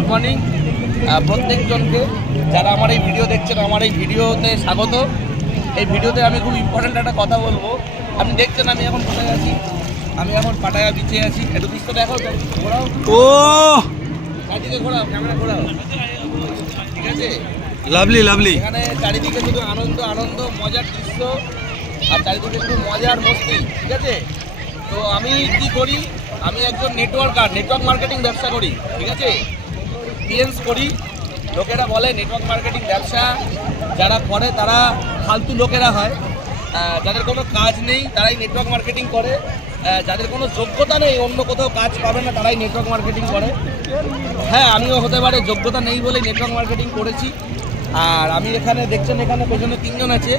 Good morning. প্রত্যেকজনকে যারা আমার এই ভিডিও দেখছেন আমার এই ভিডিওতে স্বাগত। এই ভিডিওতে আমি খুব ইম্পর্ট্যান্ট একটা কথা বলব। আপনি দেখছেন আমি এখন কোথায় আছি? আমি এখন পাটায়া বিচে আছি। একটু দৃশ্য দেখো ঘোরাও। ও চারিদিকে ঘোরাও ক্যামেরা ঘোরাও। ঠিক আছে? লাভলি লাভলি এখানে চারিদিকে শুধু আনন্দ আনন্দ মজার দৃশ্য আর চারিদিকে শুধু মজার মস্তি ঠিক আছে? তো আমি কি করি? আমি একজন নেটওয়ার্কার নেটওয়ার্ক মার্কেটিং ব্যবসা করি ঠিক আছে? পিএনস করি। লোকেরা বলে নেটওয়ার্ক মার্কেটিং ব্যবসা, যারা করে তারা ফালতু লোকেরা হয়। যাদের কোনো কাজ নেই তারাই নেটওয়ার্ক মার্কেটিং করে। যাদের কোনো যোগ্যতা নেই, অন্য কোথাও কাজ পাবে না, তারাই নেটওয়ার্ক মার্কেটিং করে। হ্যাঁ আমিও হতে পারে, যোগ্যতা নেই বলে নেটওয়ার্ক মার্কেটিং করেছি। আর আমি এখানে, দেখছেন এখানে পেছনে তিনজন আছে।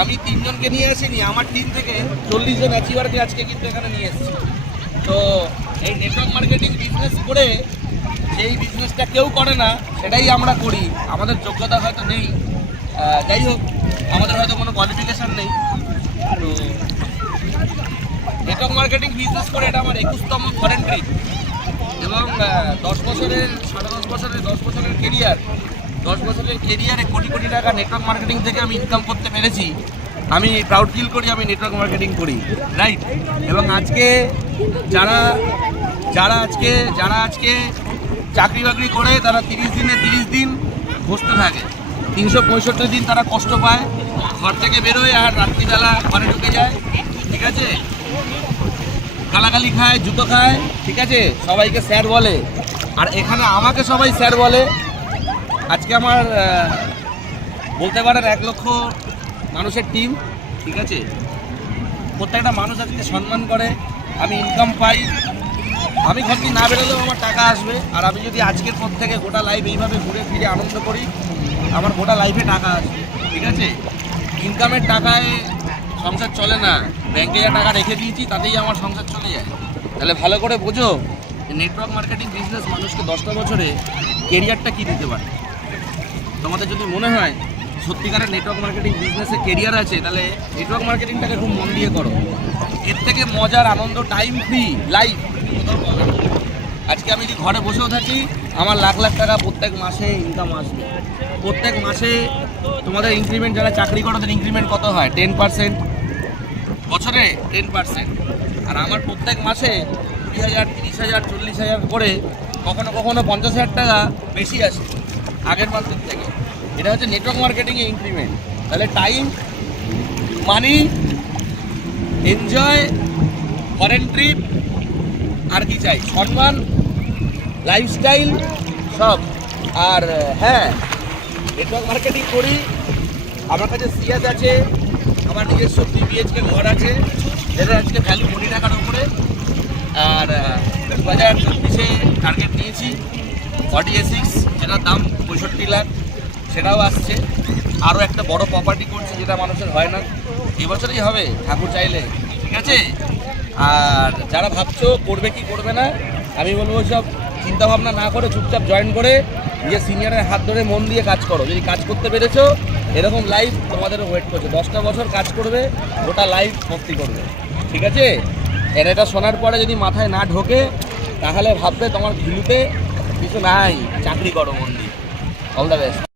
আমি তিনজনকে নিয়ে আসিনি, আমার টিম থেকে চল্লিশ জন অ্যাচিভারকে আজকে কিন্তু এখানে নিয়ে এসেছি। তো এই নেটওয়ার্ক মার্কেটিং বিজনেস করে যেই বিজনেসটা কেউ করে না, সেটাই আমরা করি। আমাদের যোগ্যতা হয়তো নেই। যাই হোক, আমাদের হয়তো কোনো কোয়ালিফিকেশান নেই। তো নেটওয়ার্ক মার্কেটিং বিজনেস করে এটা আমার একুশতম ফরেন ট্রিপ এবং দশ বছরের, সাড়ে দশ বছরের দশ বছরের কেরিয়ার দশ বছরের কেরিয়ারে কোটি কোটি টাকা নেটওয়ার্ক মার্কেটিং থেকে আমি ইনকাম করতে পেরেছি। আমি প্রাউড ফিল করি, আমি নেটওয়ার্ক মার্কেটিং করি। রাইট এবং আজকে যারা যারা আজকে যারা আজকে চাকরি বাকরি করে তারা তিরিশ দিনে তিরিশ দিন বসতে থাকে। তিনশো পঁয়ষট্টি দিন তারা কষ্ট পায়, ঘর থেকে বেরোয় আর রাত্রিবেলা ঘরে ঢুকে যায়। ঠিক আছে? গালাগালি খায়, জুতো খায়, ঠিক আছে? সবাইকে স্যার বলে। আর এখানে আমাকে সবাই স্যার বলে। আজকে আমার বলতে পারেন এক লক্ষ মানুষের টিম ঠিক আছে? প্রত্যেকটা মানুষ আজকে সম্মান করে, আমি ইনকাম পাই। আমি ঘর থেকে না বেরোলেও আমার টাকা আসবে। আর আমি যদি আজকের পর থেকে গোটা লাইফ এইভাবে ঘুরে ফিরে আনন্দ করি, আমার গোটা লাইফে টাকা আসবে। ঠিক আছে? ইনকামের টাকায় সংসার চলে না। ব্যাংকে যা টাকা রেখে দিয়েছি, তাতেই আমার সংসার চলে যায়। তাহলে ভালো করে বোঝো নেটওয়ার্ক মার্কেটিং বিজনেস মানুষকে দশটা বছরে কেরিয়ারটা কি দিতে পারে? তোমাদের যদি মনে হয় সত্যিকারের নেটওয়ার্ক মার্কেটিং বিজনেসে কেরিয়ার আছে, তাহলে নেটওয়ার্ক মার্কেটিংটাকে খুব মন দিয়ে করো। এর থেকে মজার, আনন্দ টাইম ফ্রি লাইফ আজকে আমি যে ঘরে বসেও থাকি আমার লাখ লাখ টাকা প্রত্যেক মাসে ইনকাম আসবে। প্রত্যেক মাসে তোমাদের ইনক্রিমেন্ট যারা চাকরি করো, তাদের ইনক্রিমেন্ট কত হয়? টেন পার্সেন্ট বছরে টেন পার্সেন্ট আর আমার প্রত্যেক মাসে কুড়ি হাজার, তিরিশ হাজার, চল্লিশ হাজার করে কখনো কখনো পঞ্চাশ হাজার টাকা বেশি আসে আগের মাসের থেকে। এটা হচ্ছে নেটওয়ার্ক মার্কেটিংয়ে ইনক্রিমেন্ট তাহলে time money enjoy foreign trip আর কি চাই? সম্মান লাইফস্টাইল সব। আর হ্যাঁ নেটওয়ার্ক মার্কেটিং করি। আমার কাছে সিএস আছে, আমার নিজস্ব থ্রি বিএচকে ঘর আছে, যেটা আজকে ভ্যালু কোটি টাকার উপরে। আর দু হাজার চব্বিশে টার্গেট নিয়েছি ফর্টি এ সিক্স যেটার দাম পঁয়ষট্টি লাখ, সেটাও আসছে। আরও একটা বড় প্রপার্টি করছি, যেটা মানুষের হয় না। এবছরই হবে, ঠাকুর চাইলে। ঠিক আছে? আর যারা ভাবছ করবে কি করবে না, আমি বলব সব চিন্তা ভাবনা না করে চুপচাপ জয়েন করে নিজের সিনিয়রের হাত ধরে মন দিয়ে কাজ করো। যদি কাজ করতে পেরেছ, এরকম লাইফ তোমাদের ওয়েট করছে। দশটা বছর কাজ করবে, গোটা লাইফ ভক্তি করবে। ঠিক আছে? এর এটা শোনার পরে যদি মাথায় না ঢোকে, তাহলে ভাববে তোমার ভিলুতে কিছু নাই, চাকরি করো মন দিয়ে। All the best